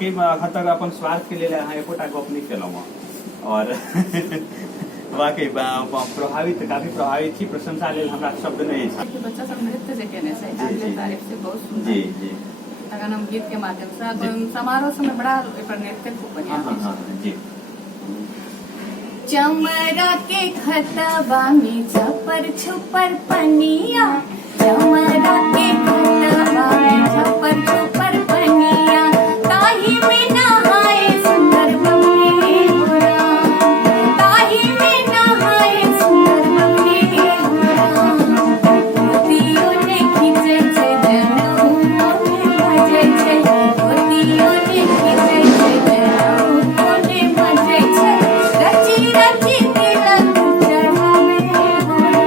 वाकई अखन तक अपन स्वार्थ के लिए यहाँ एकोटा गप नहीं केलहुँ और वाकई प्रभावित काफी प्रभावित थी। प्रशंसा लेल हमरा शब्द नहीं है। बच्चा सब नृत्य जे केने छै तारीफ से बहुत सुंदर जी जी तखन हम गीत के माध्यम से समारोह समय बड़ा पर नृत्य खूब बढ़िया जी। चमरा के खतबा में छपर छुपर पनिया, चमरा के खतबा में छपर छुपर पनिया, ताही में नहाए सुंदर बमने गोरा, ताही में नहाए सुंदर बमने गोरा, मोतियों ने खींचे छे जनऊ मोने भजे छे, मोतियों ने खींचे छे जनऊ मोने भजे छे, रची रची तिलक चढ़ावे गोरा,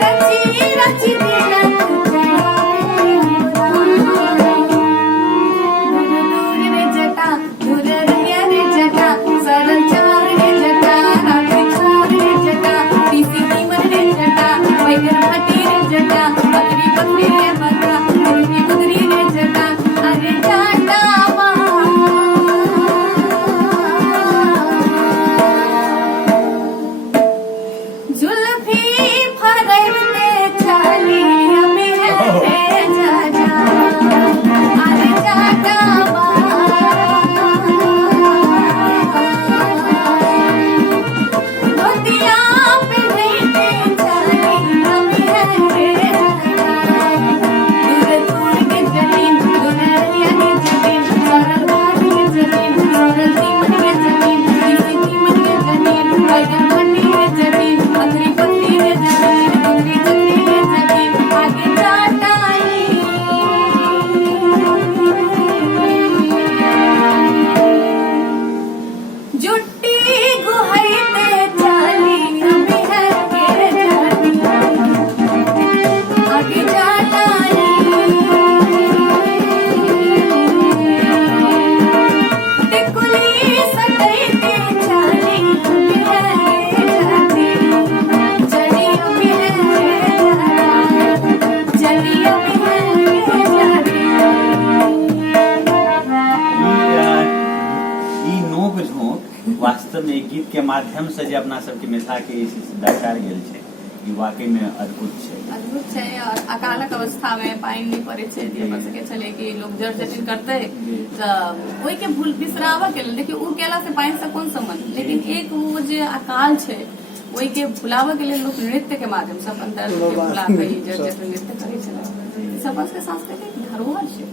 रची रची तिलक चढ़ावे गोरा, दूर रे जटा दूर रे जटा सरल चार रे जटा राखी चार रे जटा तीसी कीमत रे जटा बैगन भटी रे जटा बकरी बकरी रे बकरा बकरी बकरी रे जटा अरे जटा जुल्फी फरैते चली अबे है जाजा अरे जाटा धोतिया पे रहते चली अबे है जाजा दूर के जमीन दूर रिया के जमीन सरल घाट के जमीन सरल सीमन के जमीन सीसी सीमन के जमीन बैगन भटी के जमीन बकरी बकरी के जमीन बकरी बकरी के जमीन आगे जाटाई जुट्टी गुहैते चली अभी है के जाटी आगे जाटाई टिकुली सटैते चली अभी है के जाटी चली अभी है चली अभी है के जाटी ई नोक झोंक वास्तव में एक गीत के माध्यम से जे अपना सबके मिथिला के दर्शायल गेल छै ई वाकई में अद्भुत छै। अद्भुत छै और अकालक अवस्था में पानी नहीं पड़े छै अपन सके चले कि लोग जड़ जटिन करते तो ओई के भूल बिसरावा के देखिए उ केला से पानी से कोन संबंध, लेकिन एक वो जे अकाल छै ओई के भुलावा के लिए लोग नृत्य के माध्यम से अपन दर्द के भुला के जड़ जटिन नृत्य करे छै। सब के सांस्कृतिक धरोहर छै।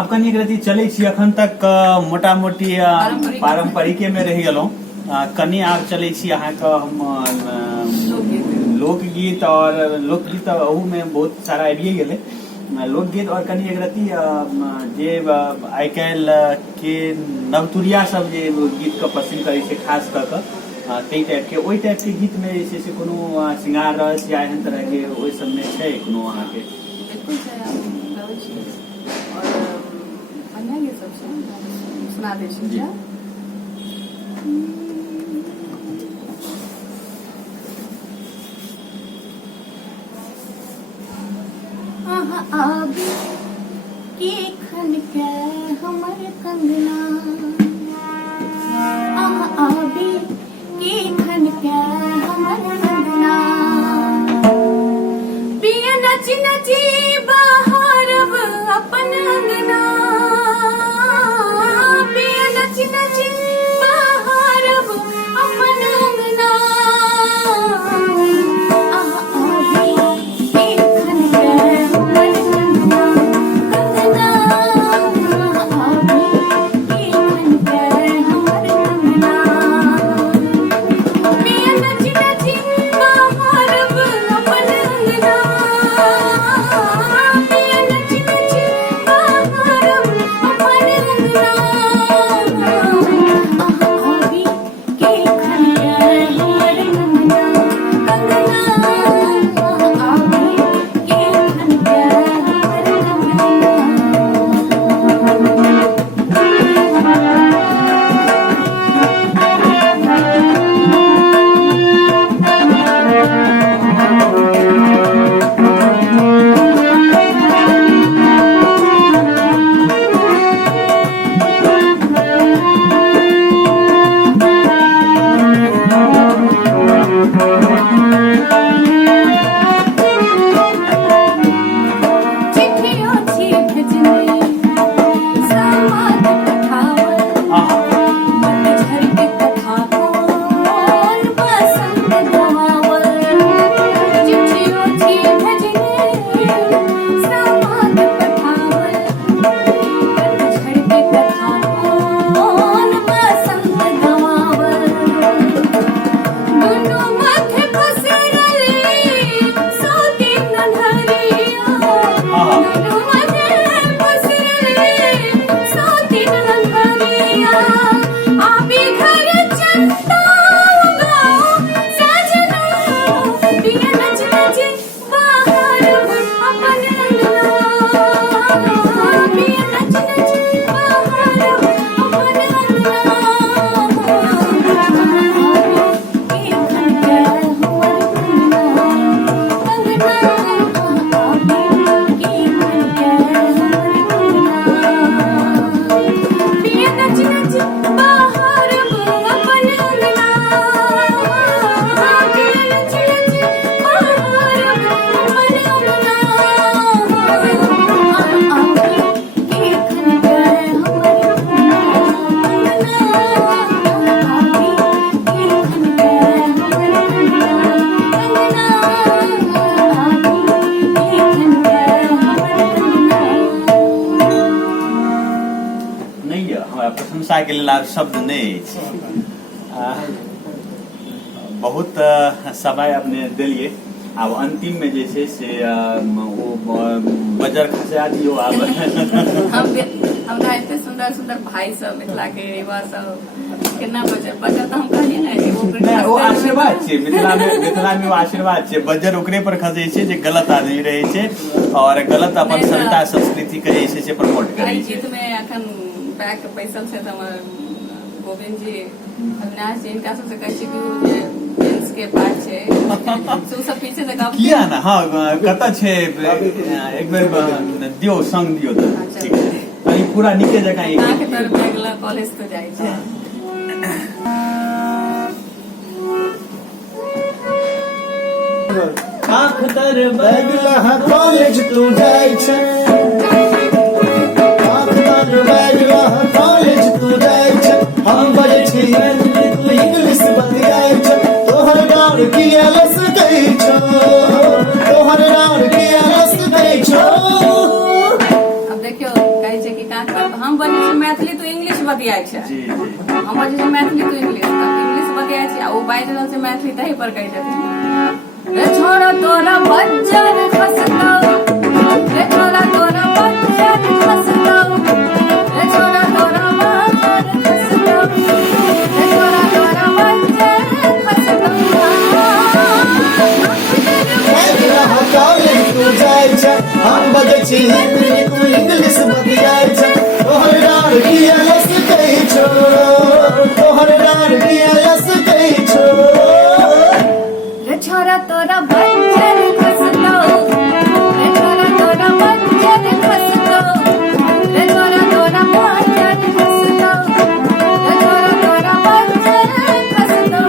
आब कनी एक रति चलै छी अखन तक मोटा मोटी पारंपरिके में रहि गेलहुँ कनी आब चलै छी अहाँके हम लोकगीत और लोकगीत अहू में बहुत सारा आबिए गेलै लोकगीत और कनी एक रति जे आइ काल्हि के नवतुरिया सब जे गीत के पसंद करै छै खास कऽ कऽ ताहि टाइप के ओहि टाइप के गीत में जे छै से कोनो श्रृंगार रस या एहन तरह के ओहि सब में छै कोनो अहाँके? बिल्कुल छै हम गाबै छी और अन्य ये सब छै सुना दै छी क्या आबी के खन के हमर कंगना आबी के खन के हमर कंगना पिया नची नची बहारब अपन अंगना पिया नची नची बहारब अपन अंगना आबी के खन के हमर कंगना आबी के लेल आर शब्द नहीं अछि। बहुत समय अपने दिलिए, अब अंतिम में जे छै से वो बजर खसा दियो। आब हमरा एते सुंदर सुंदर भाई सब मिथिला के युवा सब केना बजर तो हम कहलिए ना वो आशीर्वाद छै, मिथिला में वो आशीर्वाद छै। बजर ओकरे पर खसे छै जे गलत आदमी रहे छै और गलत अपन सभ्यता संस्कृति के जे छै से प्रमोट करे छै। गीत में अखन बैक पैसल छै त हमर गोविंद जी अविनाश जी इनका सबसे कहै छै कि जेंट्स के पार्ट छै तो सब पीछे से गाओ किया ना। हाँ कत छै एक बेर दियो संग दियो त ठीक छै। अभी पूरा निके जगह एक के तरफ अगला कॉलेज तो जाय छै। आँख तर बैगला कॉलेज तू जाय छै, आँख तर बैगला कॉलेज तू जाय छै। हम बजै छी तू इंग्लिश बतियाय छै, तोहर डार किया लस गई छो, तोहर डार किया लस गई छो। अब देखियो कहै छै कि का हम बजै छी मैथिली तू इंग्लिश बतियाय छै, हम बजै छी मैथिली तू इंग्लिश बतियाय छै, आ ओ बाजि रहल छै मैथिली तही पर कहै छथिन रे छोरा तोरा बज्जर खसतौ, रे छोरा तोरा बज्जर खसतौ, रे छोरा तोरा बज्जर खसतौ, रे छोरा तोरा बज्जर खसतौ। बैगला कॉलेज तू जाय छै, हम बजै छी हिंदी तू इंग्लिश बतियाय छै, तोहर डार किया लस गई छो, तोहर डार किया लस गई छो। रे छोरा तोरा बज्जर खसतौ, रे छोरा तोरा बज्जर खसतौ, रे छोरा तोरा बज्जर खसतौ, रे छोरा तोरा बज्जर खसतौ।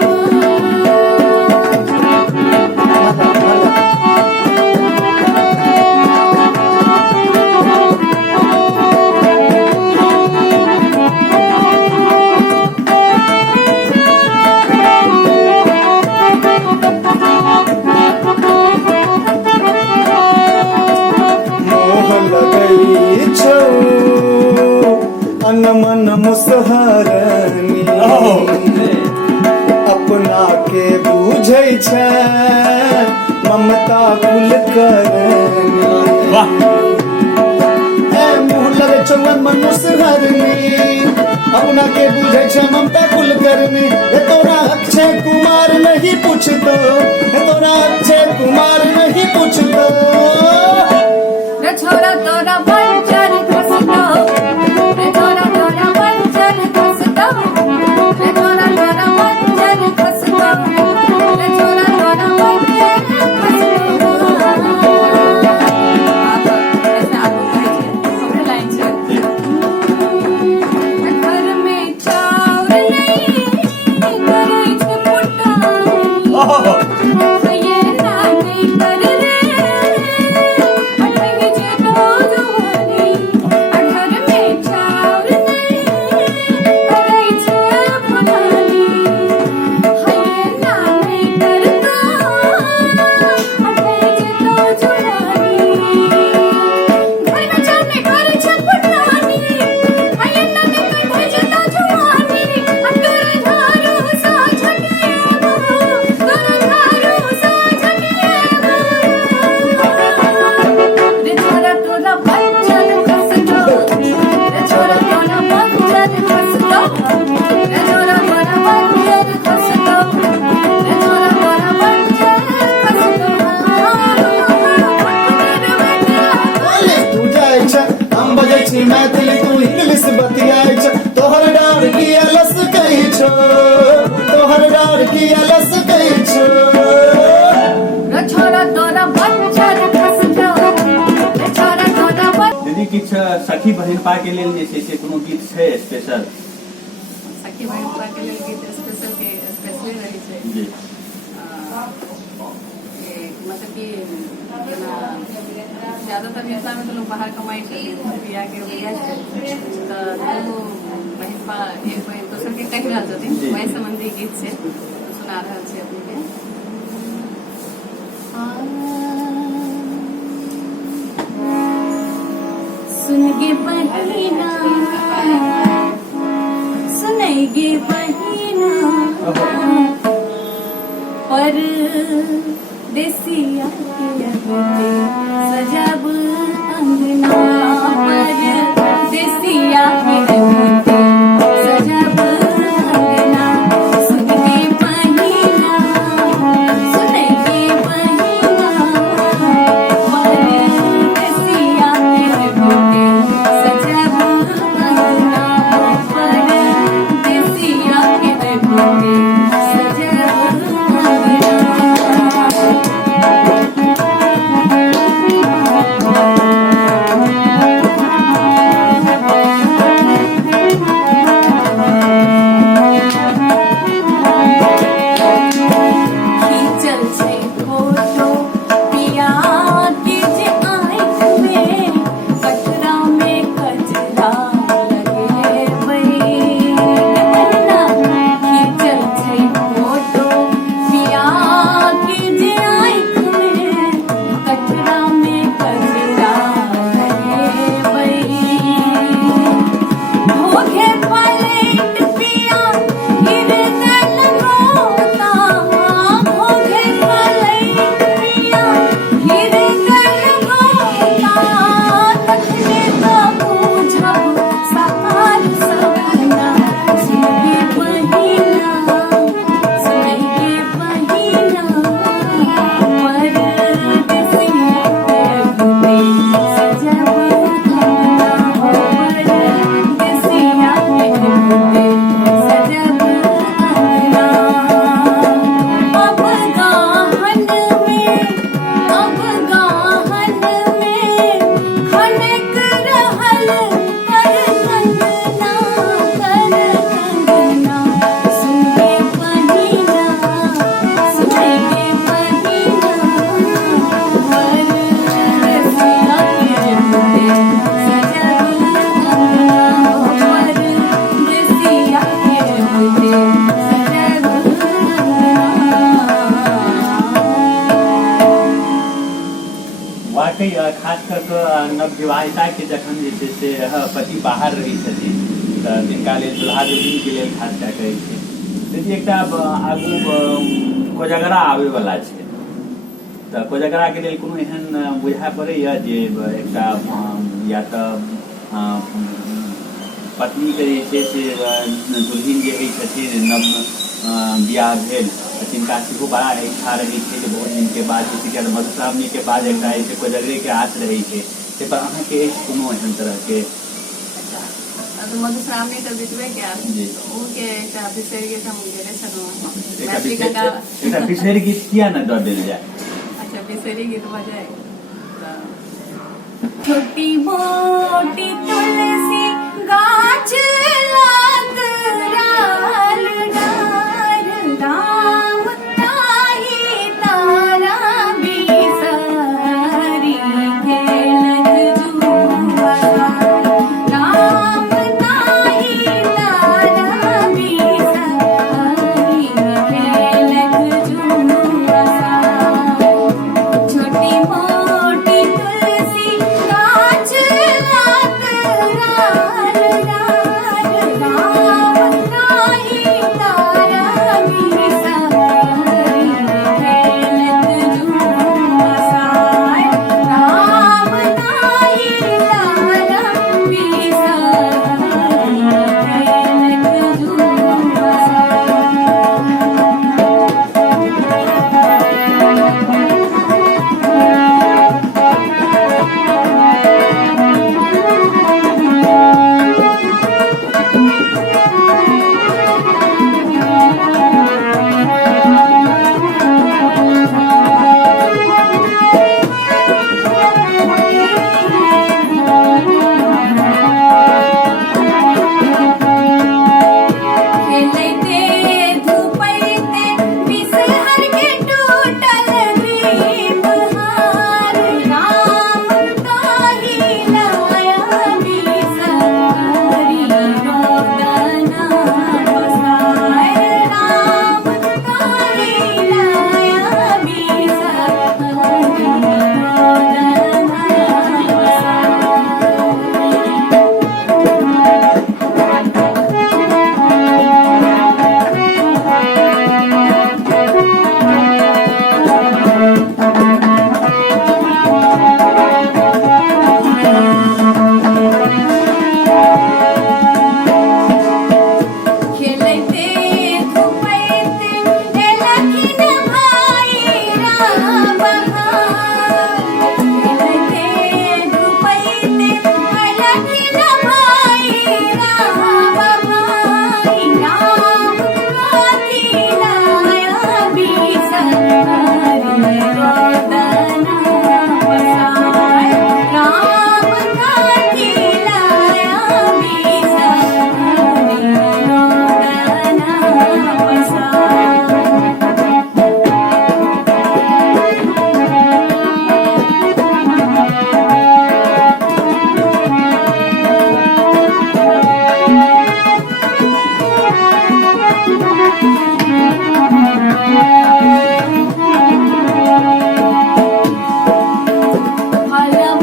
मोह लगई छौ अनमन मुसहरनी, अपना के बुझै छै ममता कुलकर्णी। मुँह लगे छौ अनमन मुसहरनी, अपना के बुझै छै ममता कुलकर्णी। तोरा अक्षय कुमार नहीं पूछतो, तोरा अक्षय कुमार नहीं पूछतो। रे छोरा तोरा बज्जर खसतौ, रे छोरा तोरा बज्जर खसतौ, रे छोरा तोरा बज्जर खसतौ, रे छोरा तोरा बज्जर खसतौ। ऐसे आगू कहै छै, हमरे लाइन छै। घर में चाउर नहीं करै छै पुटाई, ये ना नहीं कर रे मैथिली तू इंग्लिश बतियाय छ, तोहर डार किया लस गई छो, तोहर डार किया लस गई छो। रे छोरा तोरा बज्जर खसतौ, रे छोरा तोरा बज्जर। दीदी किछ सखी बहिन पा के लेल जे छै से कोनो गीत छै स्पेशल? सखी बहिन पा के लेल गीत स्पेशल के स्पेशली रहै छै जी। मतलब कि ज्यादातर मिथिला में तो लोग बाहर कमाई बिया के तो बहन पा एक बहन दोसर के कहि रहल छथिन, वही संबंधी गीत से सुना रहल छी अपने के। सुन के बहिना गे महीना पर देसिया के बेटे सजब अंगना पर देसिया के बेटे सजब अंगना सुन के महीना सुन के महीना पर देसिया के बेटे सजब अंगना पर देसिया के बेटे सजब अंगना खींचल छै फोटो पिया के जे आँख में कटरा में कजरा लगे बैठना खींचल छै फोटो पिया के जे आँख में कटरा में कजरा लगे भोगे पलट पिया गिर गल मोता भोगे पलट पिया गिर गल मोता तखने तो बूझब सकार सपना सुनगे पहिना सुनगे पहिना पर देसिया के बुते सजब अंगना पर देसिया के बुते सजब अंगना अब गाहन में खनक रहल कर कंगना सुनगे पहिना सुनगे पहिना पर देसिया के बुते सजब अंगना पर देसिया के बुते सजब वाकई खास कर नवविवाहिता के जखन जे छै से पति बाहर रहै छथिन तऽ तिनका लेल दुल्हा दुल्हिन के लेल खास कए कऽ छै यदि एकटा आगू कोजगरा आबै वाला छै तऽ कोजगरा के लेल कोनो एहन बुझा पड़ैया जे एकटा या तऽ पत्नी के जे छै से दुल्हिन जे होइ छथिन नव बियाह भेल तऽ तिनका सेहो बड़ा इच्छा रहै छै जे बहुत दिन के बाद जे छै मधुश्रावणी के बाद एकटा जे छै कोजगरे के आस रहै छै ताहि पर अहाँके अछि कोनो एहन तरह के तो मधुश्रावणी तो बीतबे क्या जी। उनके एकटा बिसरि गेल हम गेले छलहुँ एकटा मैथिली गंगा बिसरि गीत किया न दऽ देल जाय अच्छा बिसरि गीत बजाय छोटी मोटी तुलसी गाछ लाग राल डार राम ताही तारा बिसरी गेलक जुआ राम ताही तारा बिसरी गेलक जुआ छोटी मोटी तुलसी गाछ लाग राल डार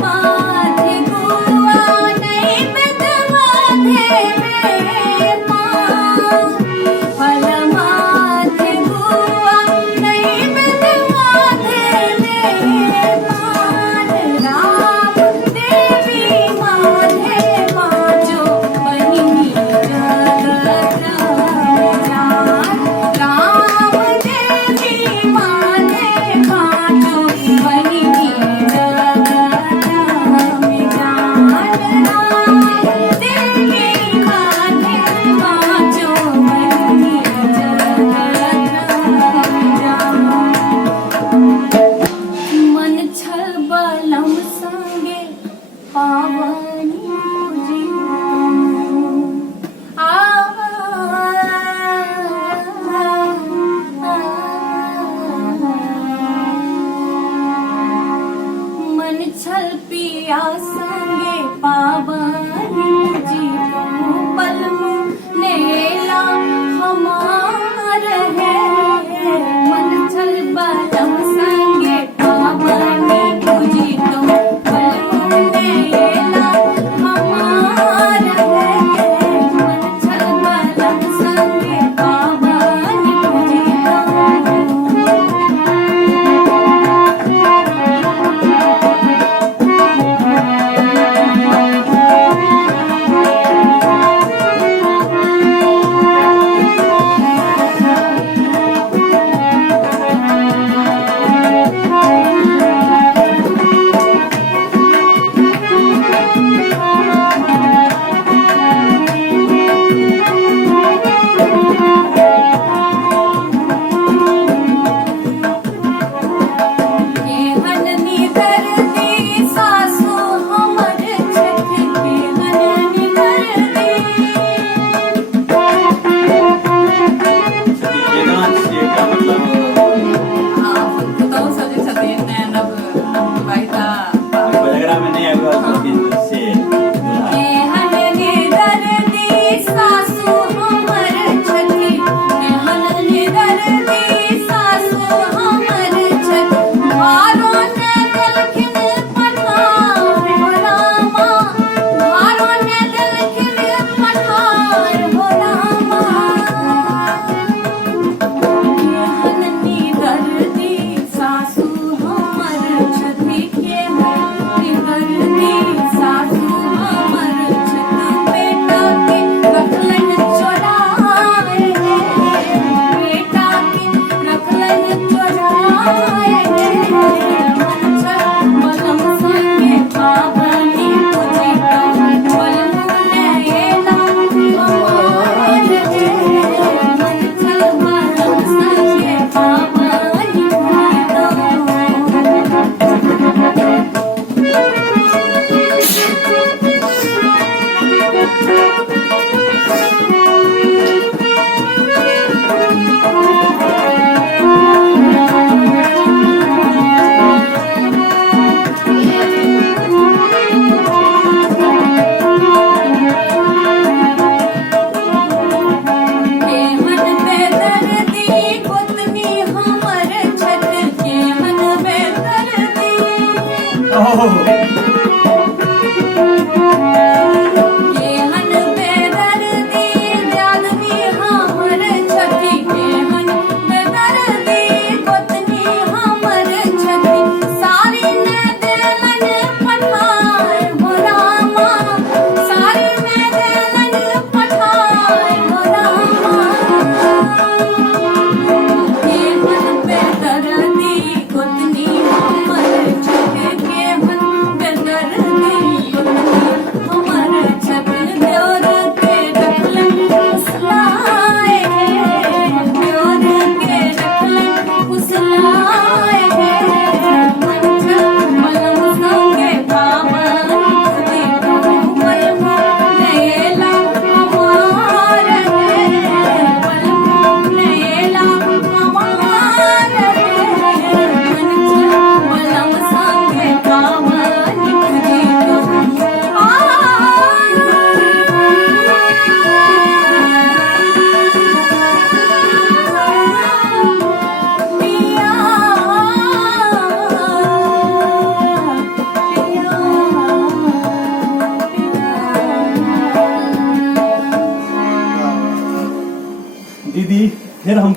माझे गुआ नैवेद्य मध्ये फल माझे गुआ नैवेद्य मध्ये राम देवी माझे माझो बहिणी जगत राम देवी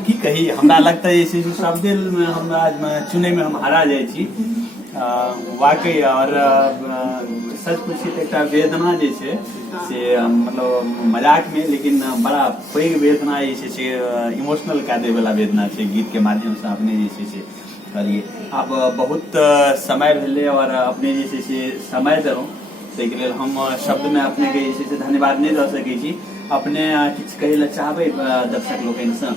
की कही, हमरा लगता है जे सब दिल में हमरा चुने में हम हारा जाए छी वाकई। और सच पूछी तो एक वेदना जे छे से मतलब मजाक में, लेकिन बड़ा पैघ वेदना जे छे इमोशनल कऽ दे वाला वेदना छे। गीत के माध्यम से अपने जे छे कहलिए आब बहुत समय भेले और अपने जे छे समय देलहुँ, ताहिके लेल हम शब्द में अपने के जे छे धन्यवाद नहीं दऽ सकै छी। अपने किछु कहै लए चाहबै दर्शक लोकनि से?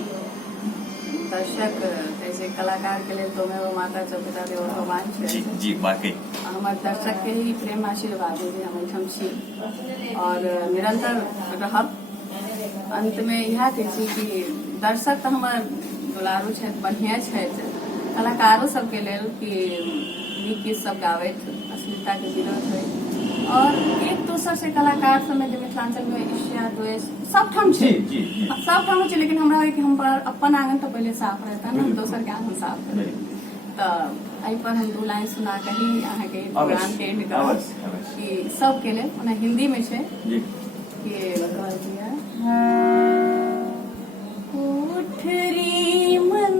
दर्शक जैसे कलाकार के लिए तो मैं वो माता च पिता देव भगवान छे। जी जी वाकई हमर दर्शक के ही प्रेम आशीर्वाद जे हम एहिठाम छी और निरंतर रहब। अंत में यह कहै छी कि दर्शक तो हमर दुलारू छथि, बढ़िया छथि, कलाकारों सबके लेल कि नीक गीत सब गावैत, अश्लीलता के विरोध होय और एक दोसर से कलाकार सब में मिथिलांचल में ईर्ष्या द्वेष सब ठाम छे, सब ठाम छे। लेकिन हमरा होय कि हम अपन आंगन तो पहले साफ रहता ना, दोसर के आंगन साफ करे। तो एहि पर हम 2 लाइन सुना के ही अहाँ के प्रोग्राम के एंड करब कि सब के लेल। ओना हिंदी में छे कि कहल दिया कोठरी मन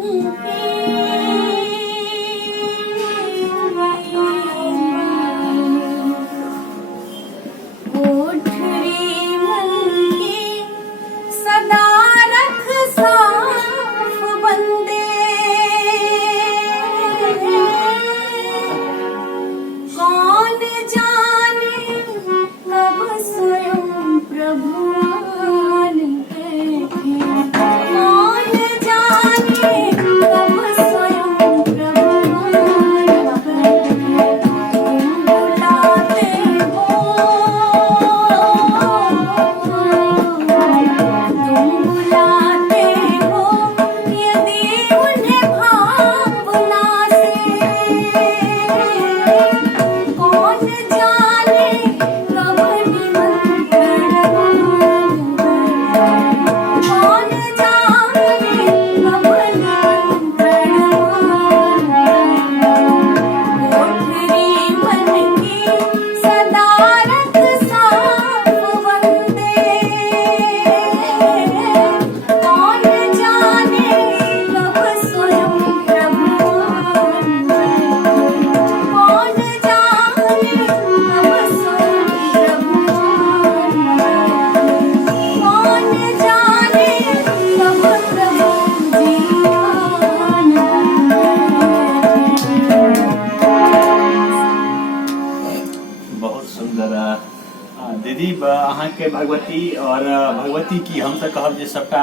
दीदी अहाँ के भगवती और भगवती की हम सब कहब जे सबटा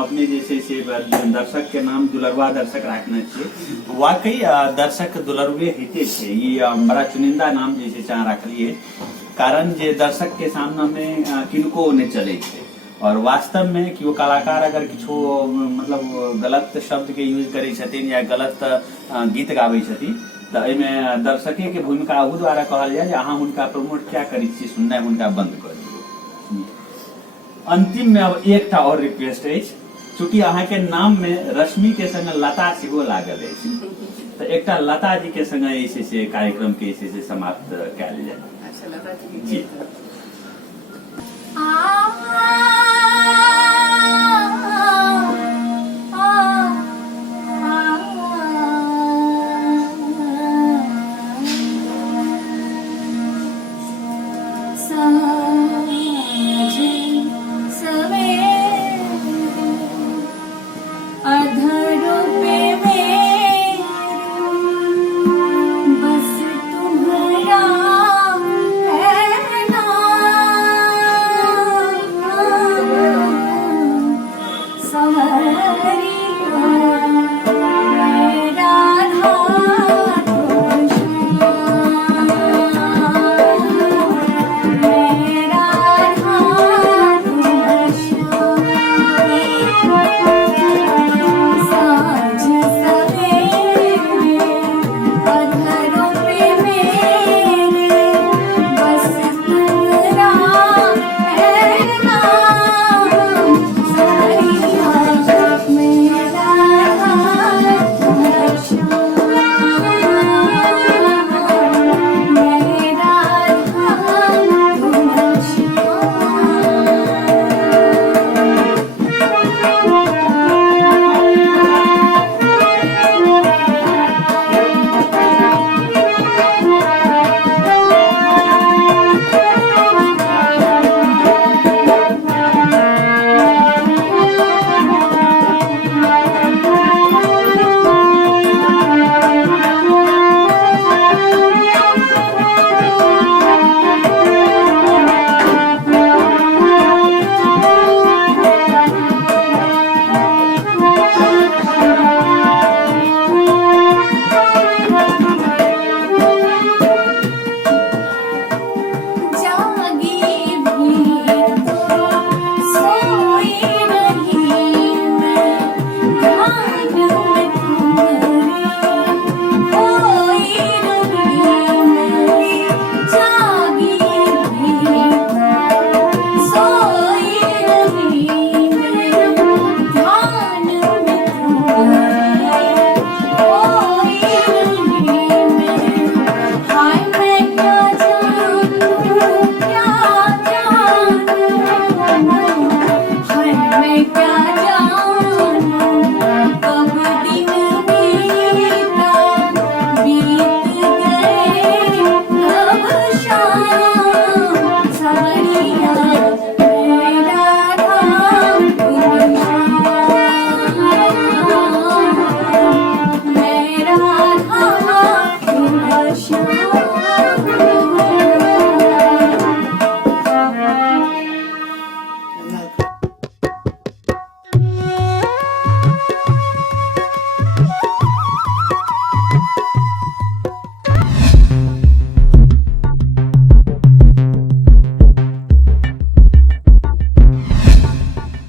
अपने जे से दर्शक के नाम दुलरवा दर्शक राखने छे। वाकई दर्शक दुलरवे हेते छे, ई बड़ा चुनिंदा नाम जे से अहाँ राखलिए, कारण जे दर्शक के सामने में किनको नहीं चले छे। और वास्तव में कि वो कलाकार अगर किछो मतलब गलत शब्द के यूज करे छथिन या गलत गीत गाबै छथिन तो एमे दर्शके के भूमिका अहू द्वारा कहल जाए अहाँ हुनका प्रमोट क्या करी छी, सुननाइ हुनका बंद कर दियौ। अंतिम में अब एक और रिक्वेस्ट है, चूंकि अहाँ के नाम में रश्मि के संग लता सेहो लागल है, तो एक लता जी के संग से कार्यक्रम के से समाप्त कैल जाए। अच्छा लता जी जी।